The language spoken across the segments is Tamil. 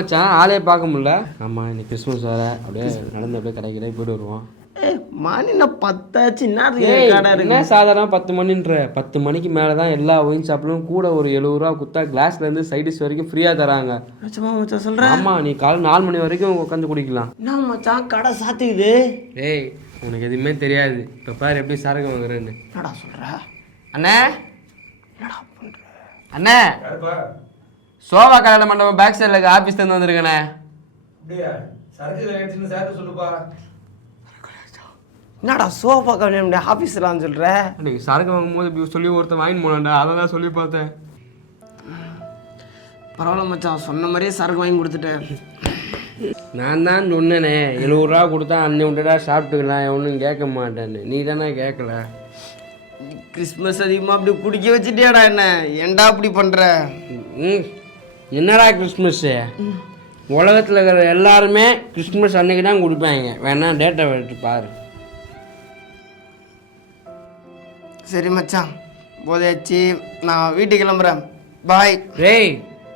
மச்சான் ஆளே பார்க்க முடியல. ஆமாம் இன்னைக்கு கிறிஸ்மஸ் வேறு, அப்படியே நடந்து அப்படியே கடைக்கு போய்ட்டு வருவோம். மணி நான் 10 என்ன சாதாரண 10 மணின்ற 10 மணிக்கு மேலே தான் எல்லா ஒயின் ஷாப்லையும் கூட ஒரு 70 ரூபா குத்தா கிளாஸ்லேருந்து சைடிஷ் வரைக்கும் ஃப்ரீயாக தராங்க. மச்சான் சொல்கிறேன். ஆமாம் நீ காலை 4 மணி வரைக்கும் உட்காந்து குடிக்கலாம். என்ன மச்சான் கடை சாத்திக்குது? ஏய் உனக்கு எதுவுமே தெரியாது. இப்போ பாரு எப்படி சரக்கு வாங்குறேன்னு. என்னடா சொல்கிற? அண்ணே என்னடா பண்ணுற? அண்ணே சோபா கல்யாண மண்டபம் பேக் சைடில் ஆஃபீஸ்லேருந்து வந்திருக்கண்ணே. என்னடா சோஃபா கல்யாணம் ஆஃபீஸ்லான்னு சொல்கிற? சரக்கு வாங்கும்போது இப்படி சொல்லி ஒருத்தன் வாங்கிட்டு போனான்டா, அதை தான் சொல்லி பார்த்தேன். பரவாயில்ல மச்சான், சொன்ன மாதிரியே சரக்கு வாங்கி கொடுத்துட்டேன். நான் தான் சொன்னேனே 70 ரூபா கொடுத்தா அன்லிமிட்டடா சாப்பிட்டுக்கலாம், ஒன்றும் கேட்க மாட்டேன்னு. நீ தானே கேட்கல. கிறிஸ்மஸ் அதிகமாக அப்படி குடிக்க வச்சுட்டியாடா என்ன? ஏன்டா அப்படி பண்ணுற? என்னடா கிறிஸ்மஸ்ஸு? உலகத்தில் இருக்கிற எல்லாருமே கிறிஸ்மஸ் அன்னைக்கு தான் குடிப்பாங்க. வேணா டேட்டை எடுத்து பாரு. சரி மச்சான் போதையாச்சு, நான் வீட்டுக்கு கிளம்புறேன். பாய். டேய்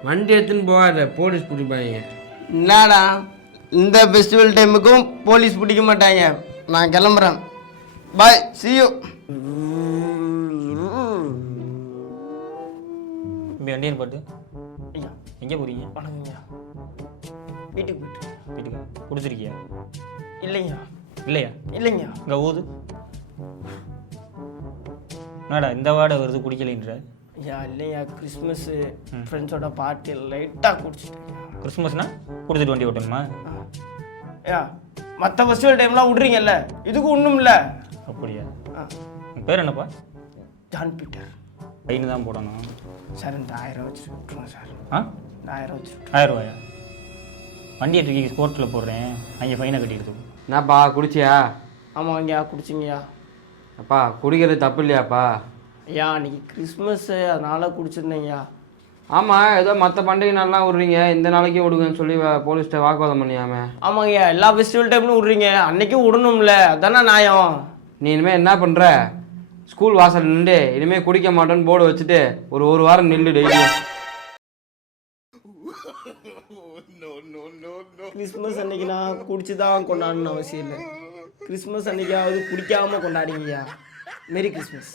வண்டி எடுத்துன்னு போகாத, போலீஸ் பிடிப்பாங்க. என்னடா இந்த ஃபெஸ்டிவல் டைமுக்கும் போலீஸ் பிடிக்க மாட்டாங்க. நான் கிளம்புறேன். பாய், see you. வண்டியன் பாட்டு ஐயா எங்கே போகிறீங்க? வணக்கங்கய்யா. வீட்டுக்கு போயிட்டு. வீட்டுக்கு குடிச்சிருக்கியா? இல்லைங்க இல்லையா? இல்லைங்க. இங்கே ஊது. என்னடா இந்த வாடகை வருது குடிக்கலைன்ற? ஐயா இல்லையா, கிறிஸ்மஸ்ஸு ஃப்ரெண்ட்ஸோட பார்ட்டி லைட்டாக குடிச்சிட்டேன். கிறிஸ்மஸ்னா குடிச்சிட்டு வண்டி ஓட்டணுமா? ஐயா மற்ற ஃபெஸ்டிவல் டைம்லாம் விட்றீங்கல்ல, இதுக்கு ஒன்றும் இல்லை. அப்படியா? உன் பேர் என்னப்பா? John Peter. ஃபைனு தான் போடணும் சார். இந்த 1000 வச்சு விட்டுருங்க சார். இந்த 1000 வச்சு 1000 ரூபாயா? வண்டி எடுத்து கோர்ட்டில் போடுறேன், அங்கே ஃபைனை கட்டிடுது. என்னப்பா குடிச்சியா? ஆமாங்கய்யா குடிச்சிங்கய்யா. அப்பா குடிக்கிறது தப்பு இல்லையாப்பா? ஐயா அன்றைக்கி கிறிஸ்மஸ்ஸு அதனால் குடிச்சிருந்தேங்கய்யா. ஆமாம் ஏதோ மற்ற பண்டிகை நாள்லாம் விட்றீங்க, இந்த நாளைக்கே விடுங்கன்னு சொல்லி போலீஸ்கிட்ட வாக்குவாதம் பண்ணியாமே. ஆமாங்கய்யா எல்லா ஃபெஸ்டிவல் டைம்லும் விட்றீங்க, அன்றைக்கும் விடணும்ல, அதானே நியாயம். நீ இனிமேல் என்ன பண்ணுற, ஸ்கூல் வாசல் நின்று இனிமேல் குடிக்க மாட்டேன்னு போர்டு வச்சுட்டு ஒரு வாரம் நில்லு டெய்லியும். கிறிஸ்மஸ் அன்னைக்கு நான் குடிச்சு தான் கொண்டாடணும்னு அவசியம் இல்லை. கிறிஸ்மஸ் அன்னைக்காவது குடிக்காமல் கொண்டாடிங்கய்யா. Merry Christmas.